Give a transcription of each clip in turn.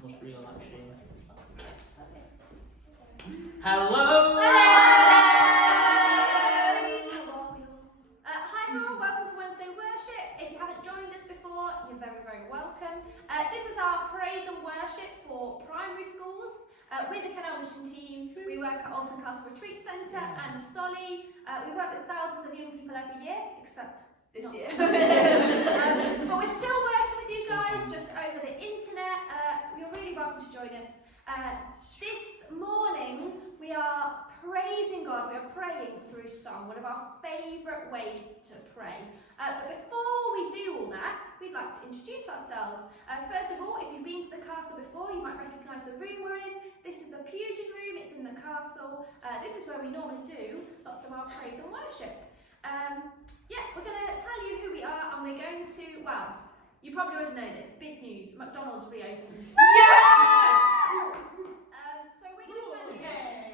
plus re-election. Hello! Hi everyone, welcome to Wednesday Worship. If you haven't joined us before, you're very, very welcome. This is our praise and worship for primary schools. We're the Kenelm Mission team. We work at Alton Castle Retreat Centre and Soli. We work with thousands of young people every year, except this year. But we're still working with you guys just over the internet. You're really welcome to join us. This morning we are praising God, we are praying through song, one of our favourite ways to pray. But before we do all that, we'd like to introduce ourselves. First of all, if you've been to the castle before, you might recognise the room we're in. This is the Puget room, it's in the castle. This is where we normally do lots of our praise and worship. We're going to tell you who we are, and we're going to, well, you probably already know this, big news, McDonald's reopened. So we're going to tell you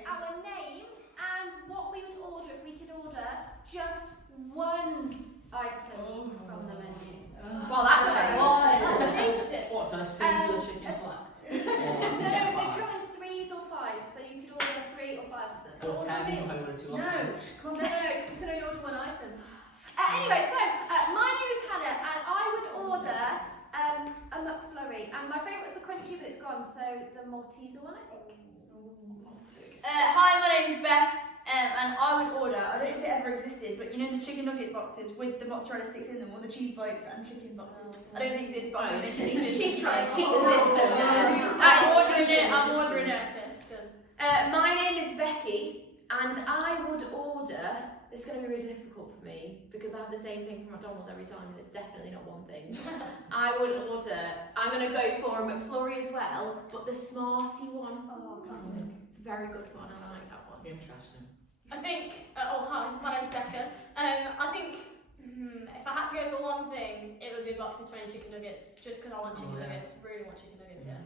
our name and what we would order if we could order just one item from the menu. Well, that's changed it. What's a singular chicken select? No, they come in 3s or 5s, so you could order 3 or 5 of them. Or 10s, if I order 2 on 2. No, because you can only order one item. Anyway, so my name is Hannah, and I would order a McFlurry. And my favourite was the crunchy, but it's gone, so the Malteser one, I think. Hi, my name's Beth, and I would order, I don't know if it ever existed, but you know the chicken nugget boxes with the mozzarella sticks in them, or the cheese bites and chicken boxes? I don't think it exists, but I'm Cheese try. I'm ordering it. My name is Becky, and I would order. It's going to be really difficult for me because I have the same thing from McDonald's every time, and it's definitely not one thing. I would order. I'm going to go for a McFlurry as well, but the Smarty one. Oh, classic. It's a very good one. I like that one. Interesting. I think, hi, my name's Becca. I think if I had to go for one thing, it would be a box of 20 chicken nuggets, just because I want chicken nuggets, really want chicken nuggets, yeah.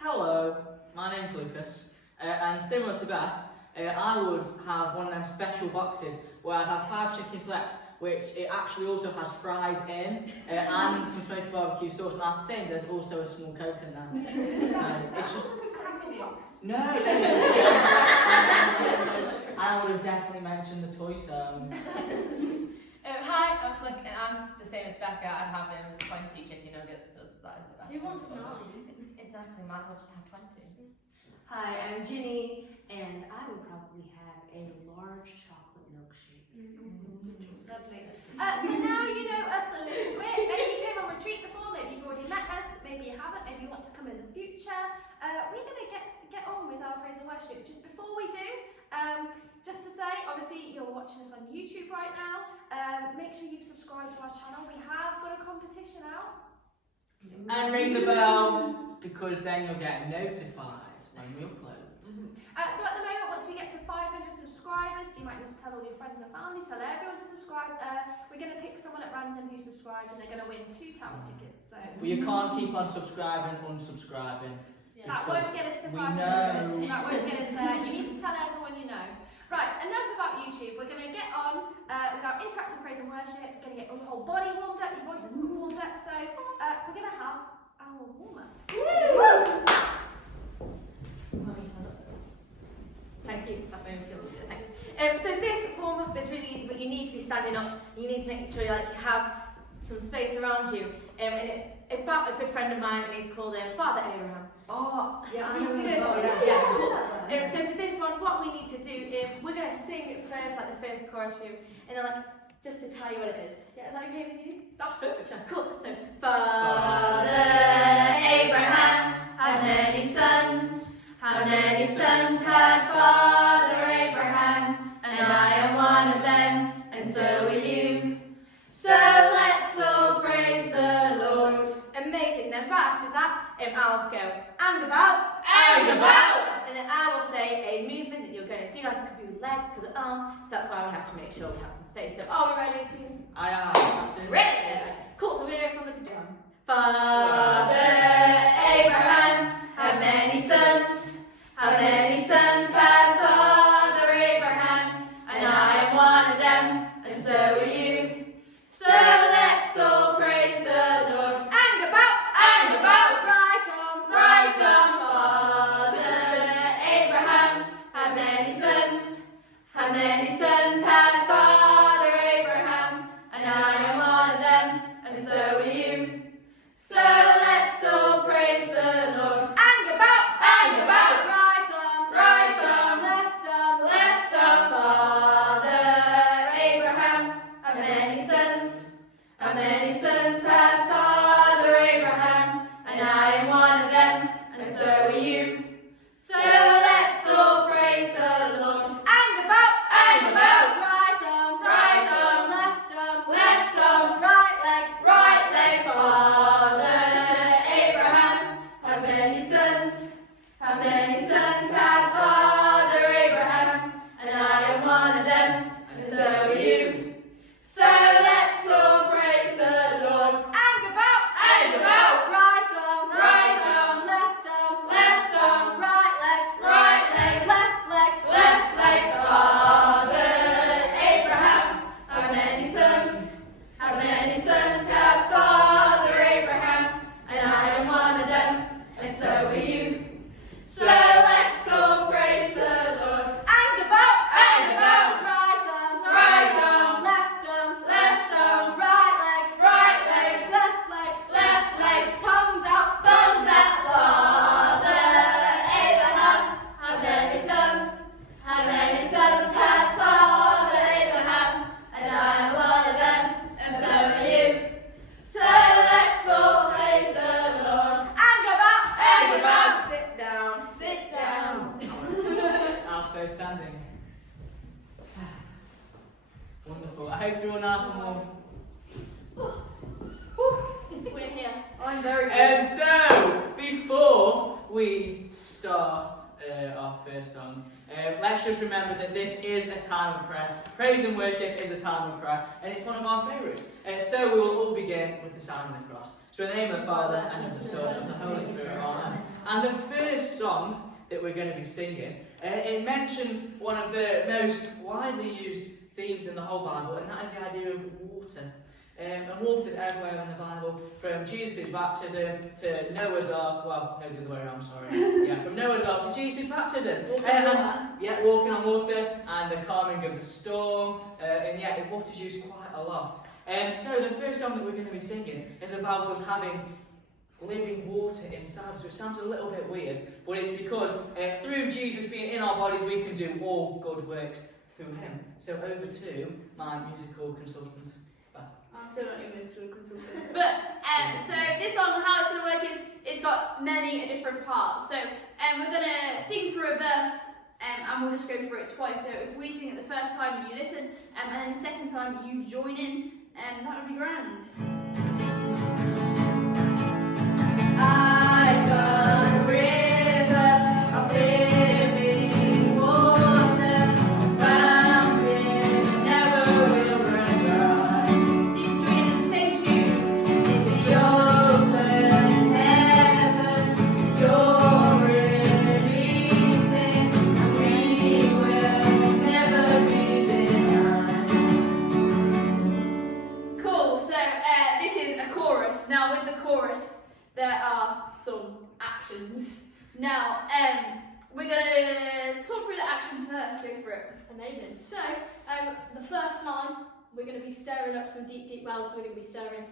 Hello, my name's Lucas, and similar to Beth, I would have one of them special boxes where I'd have 5 chicken selects, which it actually also has fries in, and some smoky barbecue sauce, and I think there's also a small Coke in there. So it's just... No, I would have definitely mentioned the toy song. Hi, I'm Flick, and I'm the same as Becca. I'd have 20 chicken nuggets because that is the best. Who wants 9? Exactly, might as well just have 20. Hi, I'm Ginny, and I would probably have a large chocolate milkshake. Lovely. So now you know us a little bit. Maybe you came on retreat before, maybe you've already met us, maybe you haven't, maybe you want to come in the future. We're going to get on with our praise and worship. Just before we do, just to say, obviously you're watching us on YouTube right now. Make sure you've subscribed to our channel. We have got a competition out. And ring the bell, because then you'll get notified when we upload. So at the moment, once we get to 500 subscribers, you might need to tell all your friends and family, tell everyone to subscribe. We're going to pick someone at random who subscribed, and they're going to win 2 Towers tickets. So Well, you can't keep on subscribing and unsubscribing. that won't get us to 500. know. That won't get us there. You need to tell everyone you know. Right, enough about YouTube. We're going to get on with our interactive praise and worship. We're going to get your whole body warmed up, your voices warmed up. So we're going to have our warm-up. Thank you. That made me feel good. Thanks. So this warm-up is really easy, but you need to be standing up. You need to make sure you have some space around you. And it's about a good friend of mine, and he's called Father Abraham. Oh, yeah, I You know do this this one. one, yeah, cool. So for this one, what we need to do is we're going to sing it first, like the first chorus through, and then just to tell you what it is. Yeah, is that okay with you? That's perfect, yeah. Cool. So, Father Abraham had many sons. How many sons had Father Abraham? And I am one of them, and so are you. So let's all praise the Lord. Amazing. Then right after that, I'll go and about, and then I will say a movement that you're going to do, like it could be with legs, could be with arms. So that's why we have to make sure we have some space. So are we ready to? I am. Ready. Cool. So we're going to go from the beginning. Father Abraham had many sons. How many sons had Father Abraham? And I am one of them, and so are you. So let's all praise the Lord. And about, right on, many sons had Father Abraham, and I am one of them, and so are you. So let's all praise the Lord. And about, And about. right arm, Right arm. left arm, Left arm. right leg, Right leg. left leg, Left leg. Father Abraham had many sons. Had many sons had Father Abraham, and I am one of them, and so are you. So let's all praise the Lord. and about, And about. right arm, Right arm. left arm, Left arm. right leg, Right leg. left leg, Left leg. tongues out, Thumbs up. Father Abraham had many sons. Had many sons had Father Abraham, and I am one of them, and so are you. So let's all praise the Lord. and about, And about. sit down, Sit down. Now so standing. Wonderful. I hope you're all nice and warm. We're here. I'm very good. And so, before we start our first song, let's just remember that this is a time of prayer. Praise and worship is a time of prayer, and it's one of our favourites. So we will all begin with the sign of the cross. So in the name of the Father, and of the Son, and of the Holy Spirit, amen. And the first song that we're going to be singing, it mentions one of the most widely used themes in the whole Bible, and that is the idea of water. And water's everywhere in the Bible, from Jesus' baptism to Noah's Ark. Well, no, the other way around, sorry. Yeah, from Noah's Ark to Jesus' baptism. Yeah, walking on water and the calming of the storm. And yeah, water's used quite a lot. So the first song that we're going to be singing is about us having living water inside us. So it sounds a little bit weird, but it's because through Jesus being in our bodies, we can do all good works through him. So over to my musical consultant. I'm still not your musical consultant. But so this song, how it's going to work is it's got many different parts. So we're going to sing through a verse and we'll just go through it twice. So if we sing it the first time, you listen, and then the second time you join in, and that would be grand. I got a river of living water, a fountain never will run dry. See, join in the same tune. It's the open heavens you're releasing, and we will never be denied. Cool. So this is a chorus. Now with the chorus, there are some actions. Now, we're going to talk through the actions first, go for it. Amazing. So, the first line, we're going to be stirring up some deep, deep wells, so we're going to be stirring.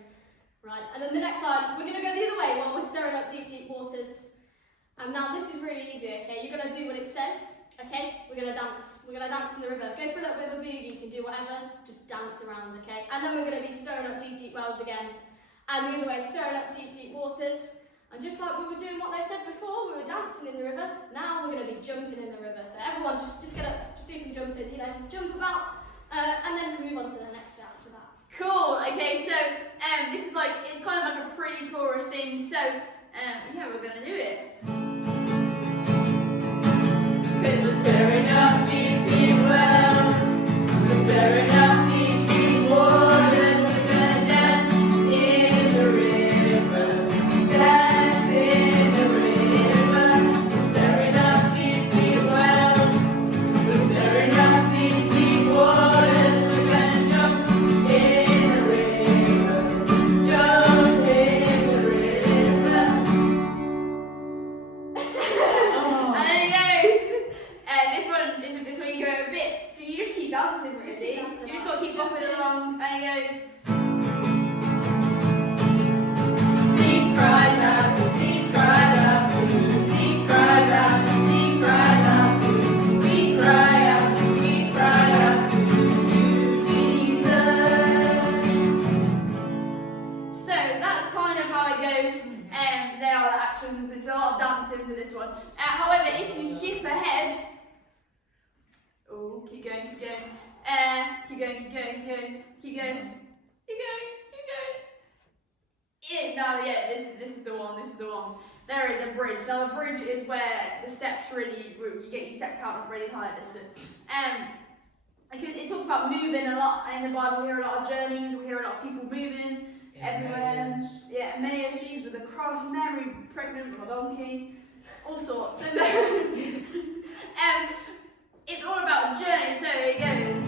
Right, and then the next line, we're going to go the other way while we're stirring up deep, deep waters. And now this is really easy, okay? You're going to do what it says, okay? We're going to dance. We're going to dance in the river. Go for a little bit of a boogie, you can do whatever, just dance around, okay? And then we're going to be stirring up deep, deep wells again. And the other way, stirring up deep, deep waters. And just like we were doing what they said before, we were dancing in the river. Now we're going to be jumping in the river. So everyone just get up, just do some jumping, you know, jump about. And then move on to the next bit after that. Cool. Okay, so this is like, it's kind of like a pre-chorus thing. So yeah, we're going to do it. Cause we're stirring up deep, deep wells. We're stirring up deep, deep waters. We're gonna dance in the river. Dance in the river. We're stirring up deep, deep wells. We're stirring up deep, deep waters. We're gonna jump in the river. Jump in the river. And then he goes. This one is where you go a bit. You just keep dancing, really. You just got to keep bopping along. And he goes. Deep cries out to, deep cries out to, deep cries out to, deep cries out to. We cry out to, we cry out to you, Jesus. So that's kind of how it goes. There are the actions. It's a lot of dancing for this one. However, if you skip ahead. Oh, keep going, keep going. Keep going, keep going, keep going, keep going, keep going, keep going. Yeah, no, yeah, this is the one, this is the one. there is a bridge. Now the bridge is where the steps really, you get your step count up really high at this bit. Because it talks about moving a lot, and in the Bible we hear a lot of journeys, we hear a lot of people moving everywhere. Yeah, Emmaus, Jesus with a cross, Mary pregnant on a donkey, all sorts. So, it's all about journey, so it goes.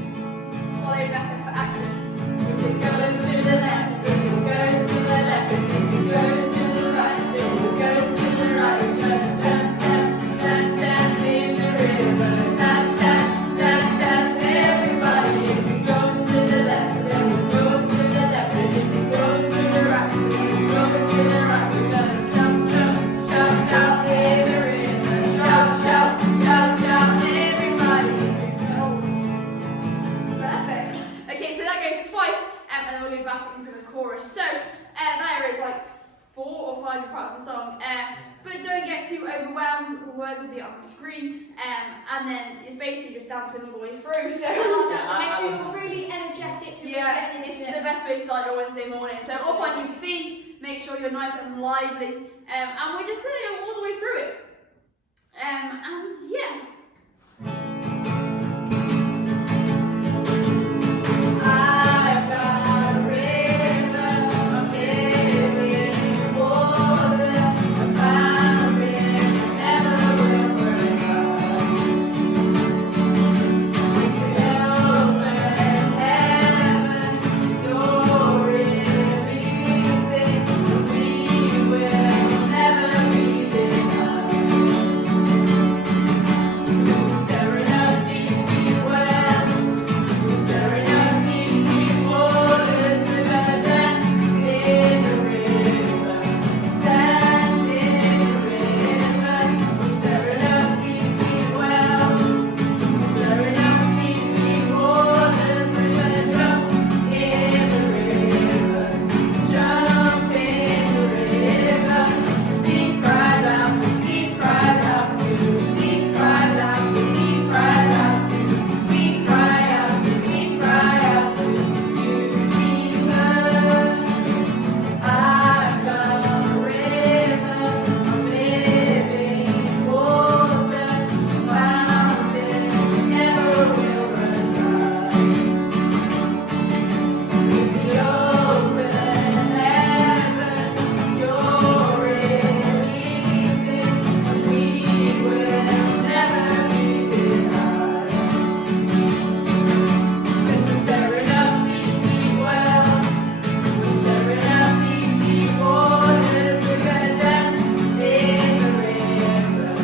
Follow back for action. If it goes to the left, if it goes to the left, if it goes to the right, if it goes to the right, we're gonna dance, dance, dance, dance in the river. Dance, dance, dance, dance, everybody. If it goes to the left, then we'll go to the left, and if it goes to the right, then we'll go to the right. We're gonna jump, jump, shout, shout in the river. Shout, shout, shout, shout, everybody. Perfect. Okay, so that goes twice, and then we'll go back into the chorus. So there is like 4 or 5 parts of the song, but don't get too overwhelmed. The words will be on the screen, and then it's basically just dancing all the way through. So Make sure you're really energetic. yeah, this is the best way to start your Wednesday morning. So up on your feet, make sure you're nice and lively, and we're just going to go all the way through it. And yeah. I've got a river of living water, a fountain never will run dry. It's open heavens, you're releasing, and we will never be denied. We're stirring up deep, deep wells. We're stirring up deep, deep waters. We're gonna dance in the river. Dance in the river. We're stirring up deep, deep wells. We're stirring up deep, deep waters. We're gonna jump in the river. Jump in the river. Deep cries out to deep cries out to deep cries out to deep cries out to we cry out to you, Jesus. I've got a river of living water, a fountain never will run dry. It's the open heaven you're releasing, and we will never be denied. 'Cause we're stirring up deep, deep wells. We're stirring up deep, deep waters. We're gonna dance in the river.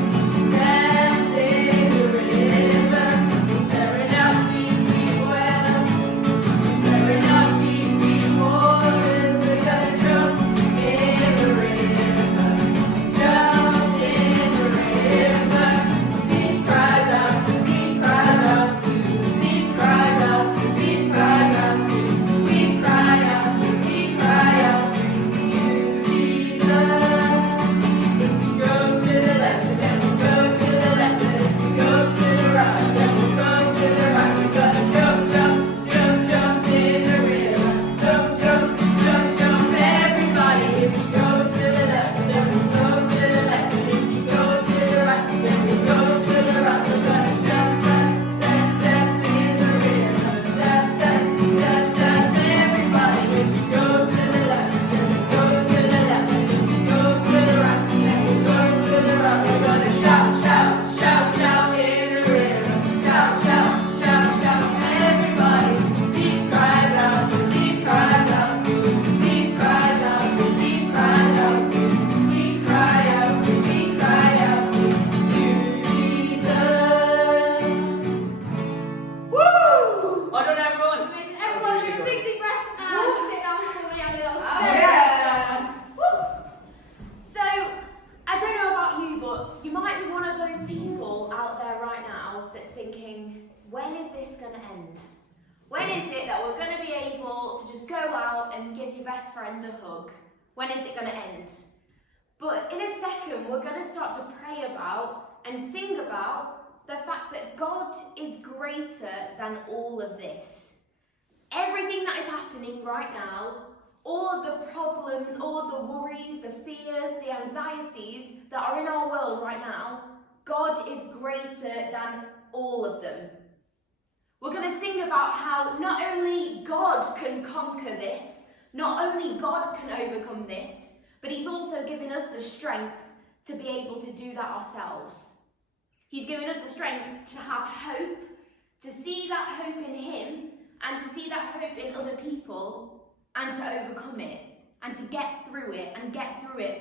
Dance in the river. We're stirring up deep, deep wells. We're stirring up deep, deep waters. We're gonna jump in the river. Jump in the river. Deep cries out to deep cries out to deep cries out to deep cries out to we cry out to we cry out to you, Jesus. If he goes to the left, then we'll go to the left, and if he goes to the right, then we'll go to the right. We're gonna jump, jump, jump, jump in the river. Jump, jump, jump, jump, everybody. If he goes to the left, then we'll go to the left, and if he goes to the right, then we'll go to the right. We're gonna dance, dance, dance, dance in the river. Dance, dance, dance, dance, everybody. If he goes to the left, then we'll go to the left, and if he goes to the right, then we'll go to the right. We're gonna shout, shout, shout, shout in the river. Shout, shout, shout, shout, everybody. Deep cries out to deep cries out to deep cries out to deep cries out to we cry out to we cry out to you, Jesus. Woo! Well done, everyone. Amazing. Everyone take a big deep breath and sit down for me. I know that was very Yeah. So, I don't know about you, but you might be one of those people out there right now that's thinking, when is this going to end? When is it that we're going to be able to just go out and give your best friend a hug? When is it going to end? But in a second, we're going to start to pray about and sing about the fact that God is greater than all of this. Everything that is happening right now, all of the problems, all of the worries, the fears, the anxieties that are in our world right now, God is greater than all of them. We're going to sing about how not only God can conquer this, not only God can overcome this, but he's also given us the strength to be able to do that ourselves. He's given us the strength to have hope, to see that hope in him, and to see that hope in other people, and to overcome it, and to get through it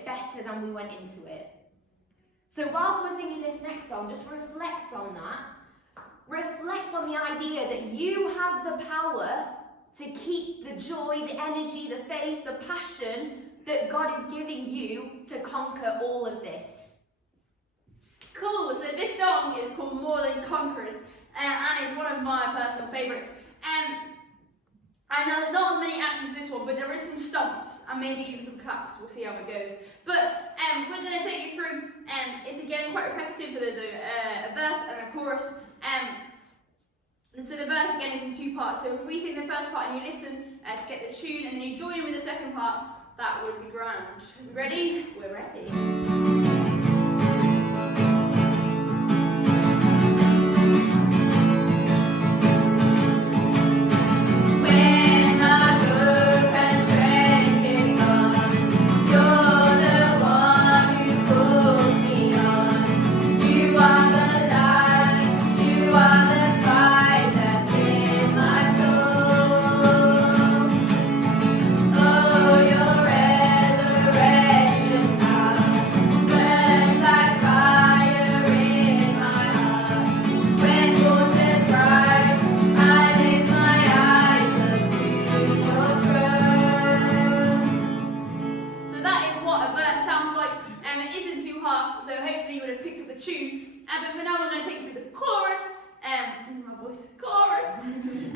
better than we went into it. So whilst we're singing this next song, just reflect on that. Reflect on the idea that you have the power to keep the joy, the energy, the faith, the passion that God is giving you to conquer all of this. Cool, so this song is called More Than Conquerors, and it's one of my personal favourites. And now there's not as many actions as this one, but there is some stomps and maybe even some claps. We'll see how it goes. But we're going to take you through. It's again quite repetitive, so there's a verse and a chorus. And so the verse again is in two parts. So if we sing the first part and you listen to get the tune, and then you join in with the second part, that would be grand. Ready? We're ready.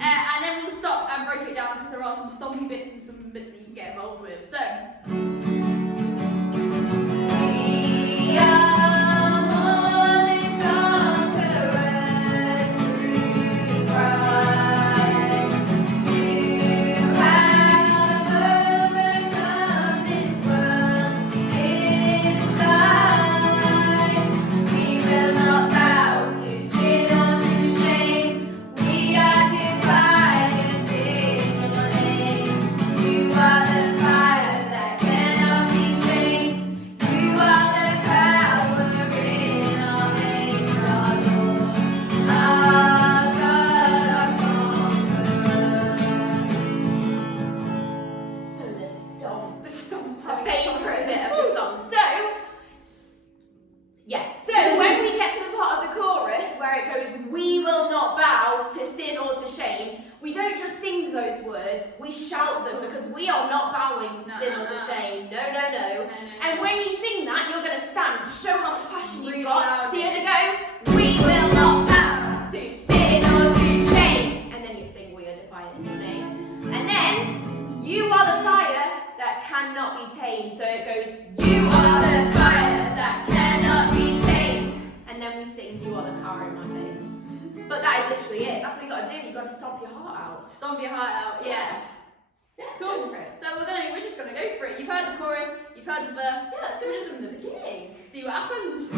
And then we'll stop and break it down because there are some stompy bits and some bits that you can get involved with. So. Stomp your heart out, yes. Yeah, cool. So we're just gonna go for it. You've heard the chorus, you've heard the verse. Yeah, let's go just from the beginning. See what happens.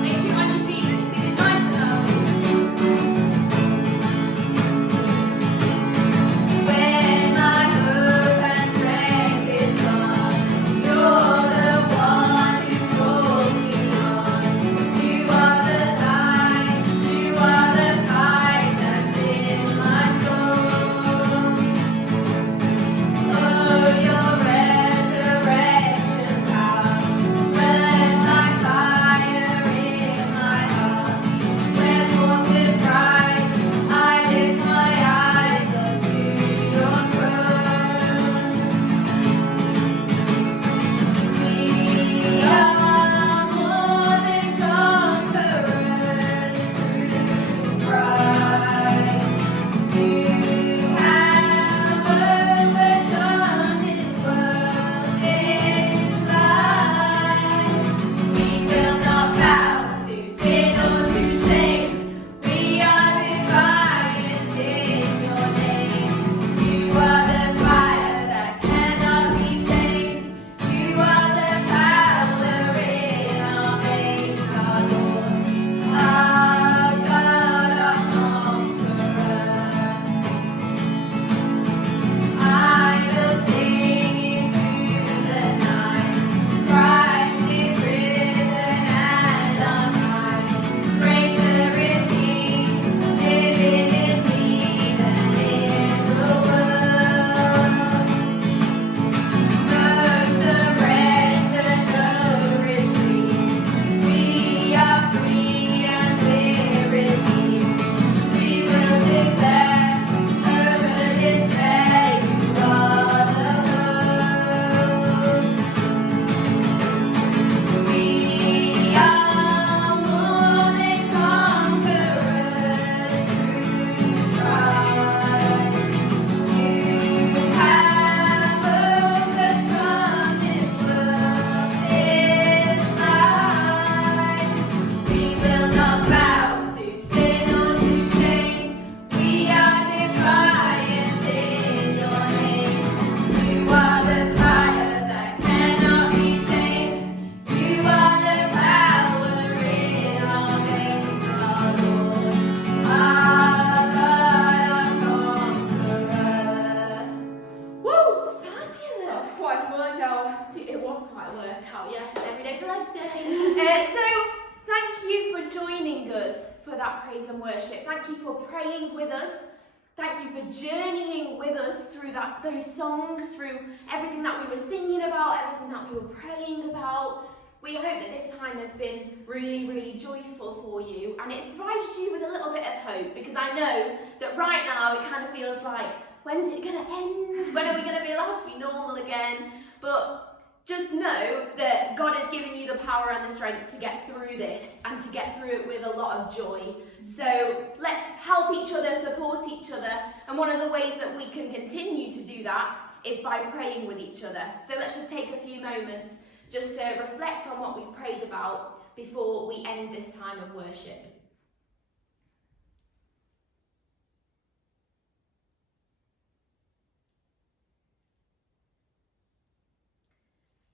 Make sure you're on your feet and you sing it nice and loud. When my hope and strength is gone, you're the one who pulls me on. You are the light, you are the fire that's in my soul. Oh, your resurrection power burns like fire. that praise and worship. Thank you for praying with us. Thank you for journeying with us through those songs, through everything that we were singing about, everything that we were praying about. We hope that this time has been really, really joyful for you, and it's provided you with a little bit of hope, because I know that right now it kind of feels like, when's it going to end? When are we going to be allowed to be normal again? But just know that God has given you the power and the strength to get through this, and to get through it with a lot of joy. So let's help each other, support each other, and one of the ways that we can continue to do that is by praying with each other. So let's just take a few moments just to reflect on what we've prayed about before we end this time of worship.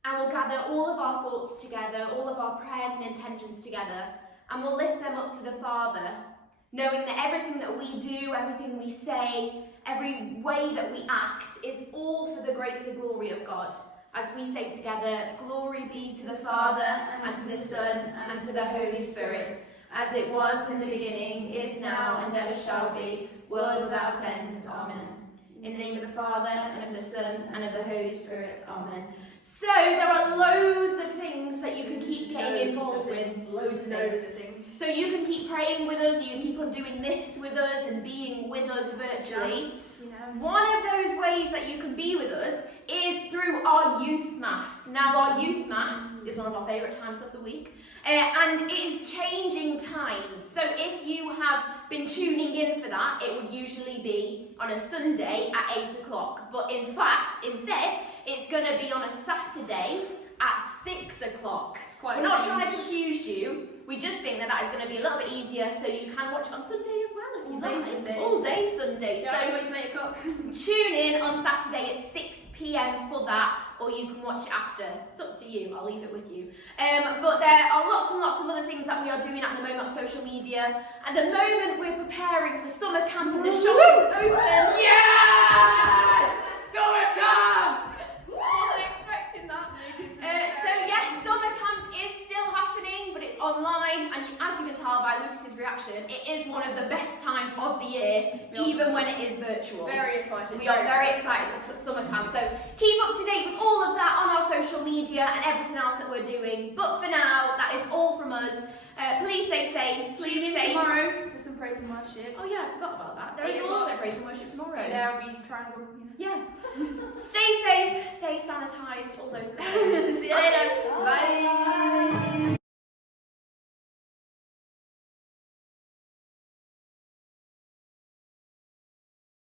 And we'll gather all of our thoughts together, all of our prayers and intentions together, and we'll lift them up to the Father, knowing that everything that we do, everything we say, every way that we act is all for the greater glory of God. As we say together, glory be to the Father, and to the Son, and to the Holy Spirit, as it was in the beginning, is now, and ever shall be, world without end. Amen. In the name of the Father, and of the Son, and of the Holy Spirit. Amen. So there are loads of things that you can keep getting involved with. Loads of things. So you can keep praying with us, you can keep on doing this with us and being with us virtually. One of those ways that you can be with us is through our youth mass. Now our youth mass is one of our favourite times of the week, and it is changing times. So if you have been tuning in for that, it would usually be on a Sunday at 8 o'clock. But in fact, instead, it's going to be on a Saturday at 6 o'clock. We're not trying to confuse you. We just think that is going to be a little bit easier, so you can watch it on Sunday as well if you like. All day Sunday. You have to wait till 8 o'clock. Tune in on Saturday at 6 p.m. for that, or you can watch it after. It's up to you. I'll leave it with you. But there are lots and lots of other things that we are doing at the moment on social media. At the moment, we're preparing for summer camp, and the shop is open. Yes! Summer camp! Wasn't expecting that. So yes, summer camp is still happening, but it's online, and as you can tell by Lucas's reaction, it is one of the best times of the year, even when it is virtual. Very excited. We are very excited for summer camp, so keep up to date with all of that on our social media and everything else that we're doing. But for now, that is all from us. Please stay safe. Please Tune in stay tomorrow for some praise and worship. Oh yeah, I forgot about that. There is also praise and worship tomorrow. Yeah, I'll be trying to. Yeah. Stay safe, stay sanitised, all those things. See you later.